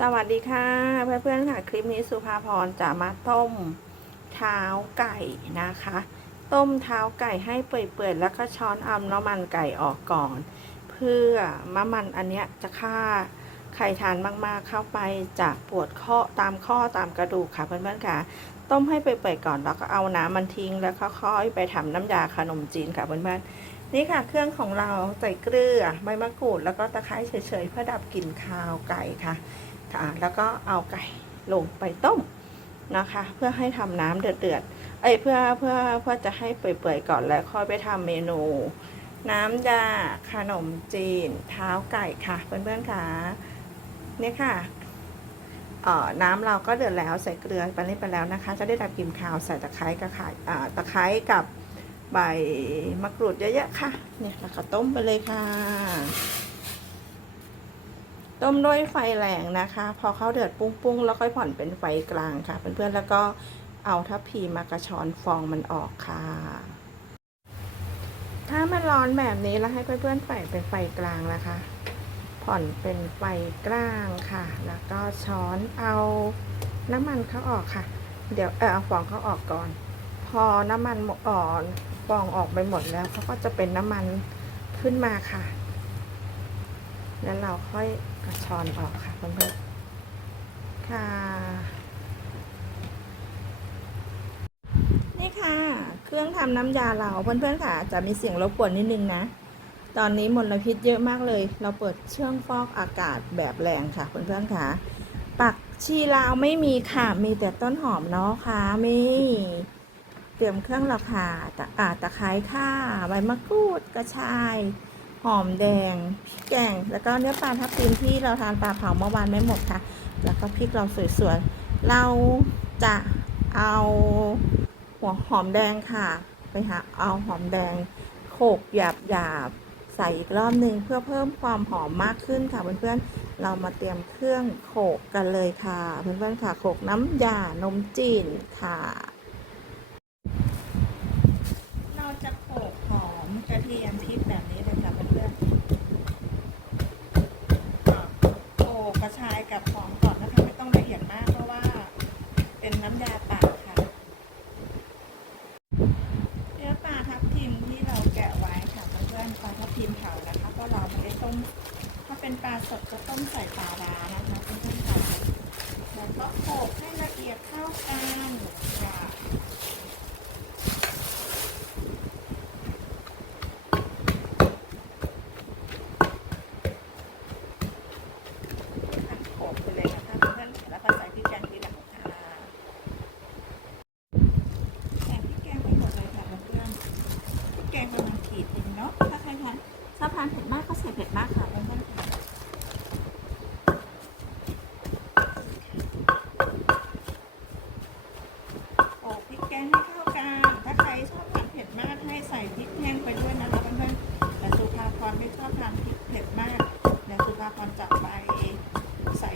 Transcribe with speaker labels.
Speaker 1: สวัสดีค่ะเพื่อนๆค่ะ คลิปนี้สุภาพรจะมาต้มเท้าไก่นะคะ ต้มเท้าไก่ให้เปื่อยๆแล้วก็ช้อนเอาน้ำมันไก่ออกก่อน เพื่อมะมันอันเนี้ยจะฆ่าใครทานมากๆเข้าไปจะปวดข้อตามข้อตามกระดูกค่ะเพื่อนๆค่ะ ต้มให้เปื่อยๆก่อนแล้วก็เอาน้ำมันทิ้งแล้วค่อยๆไปทำน้ำยาขนมจีนค่ะเพื่อนๆ นี่ค่ะ เครื่องของเราใส่เกลือใบมะกรูด แล้วก็ตะไคร้เฉยๆเพื่อดับกลิ่นคาวไก่ค่ะค่ะแล้วก็เอาไก่ลงไปต้มนะคะ เพื่อให้ทำน้ำเดือดๆเอ้ยเพื่อเพื่อเพื่อจะให้เปื่อยๆก่อนแล้วค่อยไปทำเมนู น้ำยาขนมจีน เท้าไก่ค่ะเพื่อนๆค่ะเนี่ยค่ะเอ่อน้ำเราก็เดือดแล้วใส่เกลือไปนี่ไปแล้วนะคะ จะได้ดับกลิ่นคาวใส่ตะไคร้กับข่ตะไคร้กับ ใบมะกรูดเยอะๆค่ะ เนี่ยแล้วก็ต้มไปเลยค่ะ ต้มด้วยไฟแรงนะคะ พอเขาเดือดปุ้งๆ แล้วค่อยผ่อนเป็นไฟกลางค่ะเพื่อนๆแล้วก็เอาทัพพีมากระชอนฟองมันออกค่ะ ถ้ามันร้อนแบบนี้แล้วให้เพื่อนๆใส่เป็นไฟกลางนะคะ ผ่อนเป็นไฟกลางค่ะ แล้วก็ช้อนเอาน้ำมันเขาออกค่ะ เดี๋ยวเออเอาฟองเขาออกก่อน อน้ำมันอ่อนฟองออกไปหมดแล้วเขาก็จะเป็นน้ำมันขึ้นมาค่ะ แล้วเราค่อยกระชอนออกค่ะเพื่อนๆค่ะ นี่ค่ะ เครื่องทำน้ำยาเราเพื่อนๆค่ะ จะมีเสียงรบกวนนิดนึงนะ ตอนนี้มลพิษเยอะมากเลย เราเปิดเครื่องฟอกอากาศแบบแรงค่ะเพื่อนๆค่ะปักชีลาวไม่มีค่ะ มีแต่ต้นหอมเนาะค่ะมี เตรียมเครื่องและค่ะตะอาตะไคร้ค่ะใบมะกรูดกระชาย หอมแดงพริกแกง แล้วก็เนื้อปลาทับทิมที่เราทานปลาเผาเมื่อวานไม่หมดค่ะ แล้วก็พริกเราสวยๆเราจะเอาหัวหอมแดงค่ะ ไปหาเอาหอมแดงโขกหยาบหยาบๆใส่อีกรอบหนึ่งเพื่อเพิ่มความหอมมากขึ้นค่ะเพื่อนๆ เรามาเตรียมเครื่องโขกกันเลยค่ะ เพื่อนๆค่ะโขกน้ำยานมจีนค่ะ เราจะโขกหอ มกระเทียมพริกแบบนี้เลยค่ะเพื่อนๆโขกกระชายกับหอมก่อนนะคะไม่ต้องละเอียดมากเพราะว่า เป็นน้ำยาป่าค่ะเนื้อปลาทับทิมที่เราแกะไว้ค่ะเพื่อนๆปลาทับทิมเผานะคะเพราะเราไม่ได้ต้มถ้าเป็นปลาสดจะต้มใส่ปลาร้านะคะเพื่อนๆค่ะแล้วก็โขกให้ละเอียดเข้ากันค่ะ ใครชอบทานเผ็ดมากก็ใส่เผ็ดมากค่ะเพื่อนๆอ้พริกแกงให้เข้ากัน ถ้าใครชอบทานเผ็ดมากให้ใส่พริกแห้งไปด้วยนะคะเพื่อนๆแต่สุภาพรไม่ชอบทานพริกเผ็ดมากเดี๋ยวสุภาพรจับไปใส่